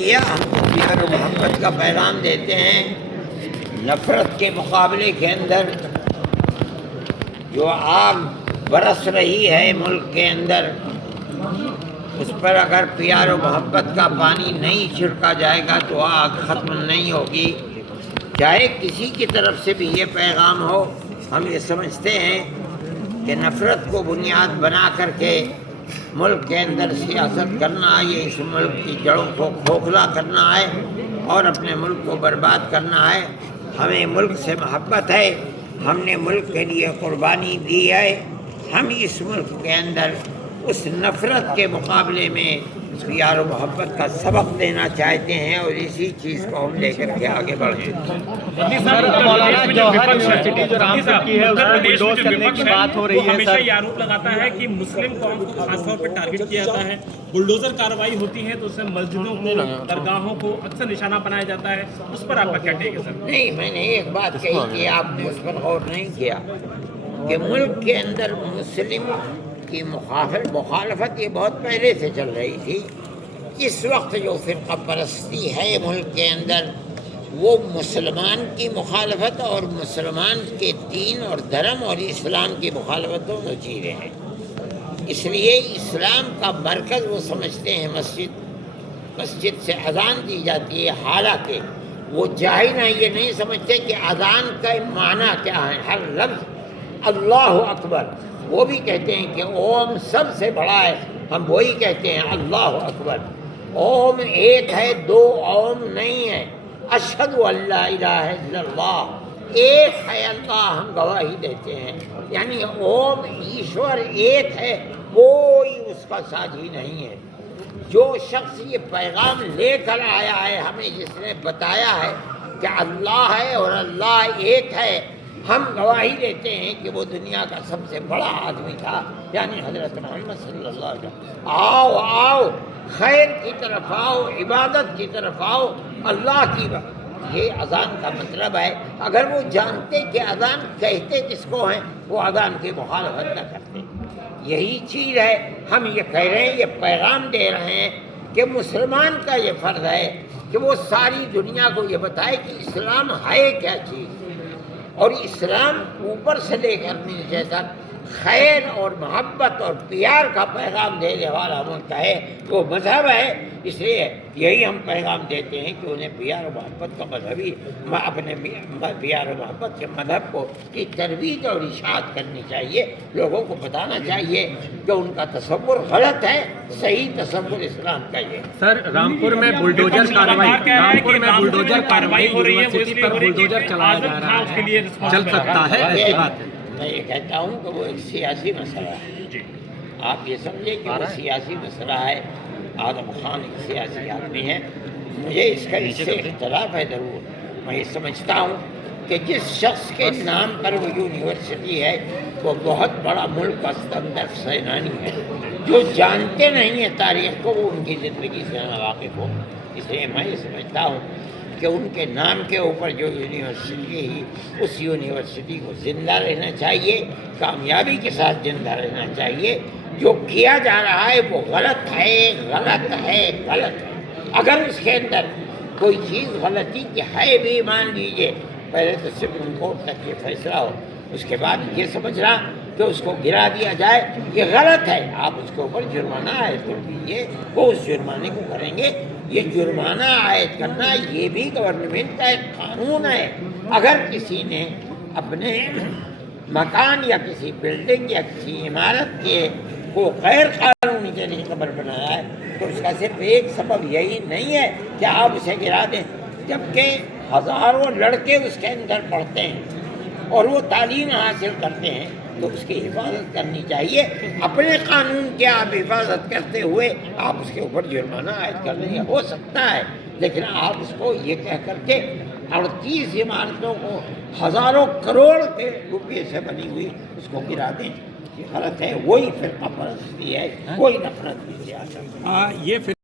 دیا، ہم تو پیار و محبت کا پیغام دیتے ہیں۔ نفرت کے مقابلے کے اندر جو آگ برس رہی ہے ملک کے اندر، اس پر اگر پیار و محبت کا پانی نہیں چھڑکا جائے گا تو آگ ختم نہیں ہوگی۔ چاہے کسی کی طرف سے بھی یہ پیغام ہو، ہم یہ سمجھتے ہیں کہ نفرت کو بنیاد بنا کر کے ملک کے اندر سیاست کرنا، یہ اس ملک کی جڑوں کو کھوکھلا کرنا ہے اور اپنے ملک کو برباد کرنا ہے۔ ہمیں ملک سے محبت ہے، ہم نے ملک کے لیے قربانی دی ہے۔ ہم اس ملک کے اندر اس نفرت کے مقابلے میں پیار و محبت کا سبق دینا چاہتے ہیں اور اسی چیز کو ہم لے کر کے آگے بڑھیں۔ مولانا جوہر یونیورسٹی جو رامپور کی ہے اس کو بلڈوز کرنے کی بات ہو رہی ہے، ہمیشہ یہ آروپ لگاتا ہے کہ مسلم قوم کو خاص طور پر ٹارگٹ کیا جاتا ہے، بلڈوزر کارروائی ہوتی ہے تو اس سے مسجدوں کو، درگاہوں کو اکثر نشانہ بنایا جاتا ہے، اس پر آپ کا کیا ٹیک ہے سر؟ نہیں، میں نے ایک بات کہی کہ آپ نے اس پر غور نہیں کیا کہ ملک کے اندر مسلم کی مخالفت یہ بہت پہلے سے چل رہی تھی۔ اس وقت جو فرقہ پرستی ہے ملک کے اندر، وہ مسلمان کی مخالفت اور مسلمان کے دین اور دھرم اور اسلام کی مخالفت دونوں چیزیں ہیں۔ اس لیے اسلام کا مرکز وہ سمجھتے ہیں مسجد سے اذان دی جاتی ہے، حالانکہ وہ جاہل ہیں، یہ نہیں سمجھتے کہ اذان کا معنی کیا ہے۔ ہر لفظ اللہ اکبر، وہ بھی کہتے ہیں کہ اوم سب سے بڑا ہے، ہم وہی کہتے ہیں اللہ اکبر۔ اوم ایک ہے، دو اوم نہیں ہے۔ اشہد اللہ الہ الا اللہ، ایک ہے اللہ، ہم گواہی دیتے ہیں۔ یعنی اوم ایشور ایک ہے، کوئی اس کا ساجی نہیں ہے۔ جو شخص یہ پیغام لے کر آیا ہے، ہمیں جس نے بتایا ہے کہ اللہ ہے اور اللہ ایک ہے، ہم گواہی دیتے ہیں کہ وہ دنیا کا سب سے بڑا آدمی تھا، یعنی حضرت محمد صلی اللہ علیہ وسلم۔ آؤ آؤ، خیر کی طرف آؤ، عبادت کی طرف آؤ، اللہ کی یہ اذان کا مطلب ہے۔ اگر وہ جانتے کہ اذان کہتے کس کو ہیں، وہ اذان کی مخالفت نہ کرتے۔ یہی چیز ہے، ہم یہ کہہ رہے ہیں، یہ پیغام دے رہے ہیں کہ مسلمان کا یہ فرض ہے کہ وہ ساری دنیا کو یہ بتائے کہ اسلام ہے کیا چیز، اور اسلام اوپر سے لے کر نیچے تک خیر اور محبت اور پیار کا پیغام دینے والا ملک ہے، وہ مذہب ہے۔ اس لیے یہی ہم پیغام دیتے ہیں کہ انہیں پیار و محبت کا مذہبی اپنے پیار و محبت کے مذہب کو کی ترویج اور اشاعت کرنی چاہیے۔ لوگوں کو بتانا چاہیے کہ ان کا تصور غلط ہے، صحیح تصور اسلام کا یہ۔ سر رامپور میں بلڈوزر کارروائی ہو رہی ہے، یونیورسٹی پر بلڈوزر چلایا جا رہا ہے، چل سکتا ہے ایسی بات ہے؟ میں یہ کہتا ہوں کہ وہ ایک سیاسی مسئلہ ہے۔ آپ یہ سمجھیں کہ وہ سیاسی مسئلہ ہے۔ آدم خان ایک سیاسی آدمی ہے، مجھے اس سے اختلاف ہے ضرور۔ میں یہ سمجھتا ہوں کہ جس شخص کے نام پر وہ یونیورسٹی ہے وہ بہت بڑا ملک کا ستندر سینانی ہے۔ جو جانتے نہیں ہیں تاریخ کو، وہ ان کی زندگی سے ناواقف ہو۔ اس لیے میں یہ سمجھتا ہوں کہ ان کے نام کے اوپر جو یونیورسٹی ہی، اس یونیورسٹی کو زندہ رہنا چاہیے، کامیابی کے ساتھ زندہ رہنا چاہیے۔ جو کیا جا رہا ہے وہ غلط ہے، غلط ہے، غلط ہے۔ اگر اس کے اندر کوئی چیز غلطی کی ہے بھی، مان لیجیے پہلے تو سپریم کورٹ تک یہ فیصلہ ہو، اس کے بعد یہ سمجھنا کہ اس کو گرا دیا جائے، یہ غلط ہے۔ آپ اس کے اوپر جرمانہ عائد کر دیجیے، وہ اس جرمانے کو کریں گے۔ یہ جرمانہ عائد کرنا یہ بھی گورنمنٹ کا ایک قانون ہے۔ اگر کسی نے اپنے مکان یا کسی بلڈنگ یا کسی عمارت کے کو غیر قانونی کے لیے قبر بنایا ہے تو اس کا صرف ایک سبب یہی نہیں ہے کہ آپ اسے گرا دیں، جبکہ ہزاروں لڑکے اس کے اندر پڑھتے ہیں اور وہ تعلیم حاصل کرتے ہیں، تو اس کی حفاظت کرنی چاہیے۔ اپنے قانون کی آپ حفاظت کرتے ہوئے آپ اس کے اوپر جرمانہ عائد کر لیں گے، ہو سکتا ہے، لیکن آپ اس کو یہ کہہ کر کے 38 عمارتوں کو ہزاروں کروڑ کے روپے سے بنی ہوئی اس کو گرا دیں، یہ غلط ہے۔ وہی فرقہ پرستی ہے، کوئی نفرت کی سیاست۔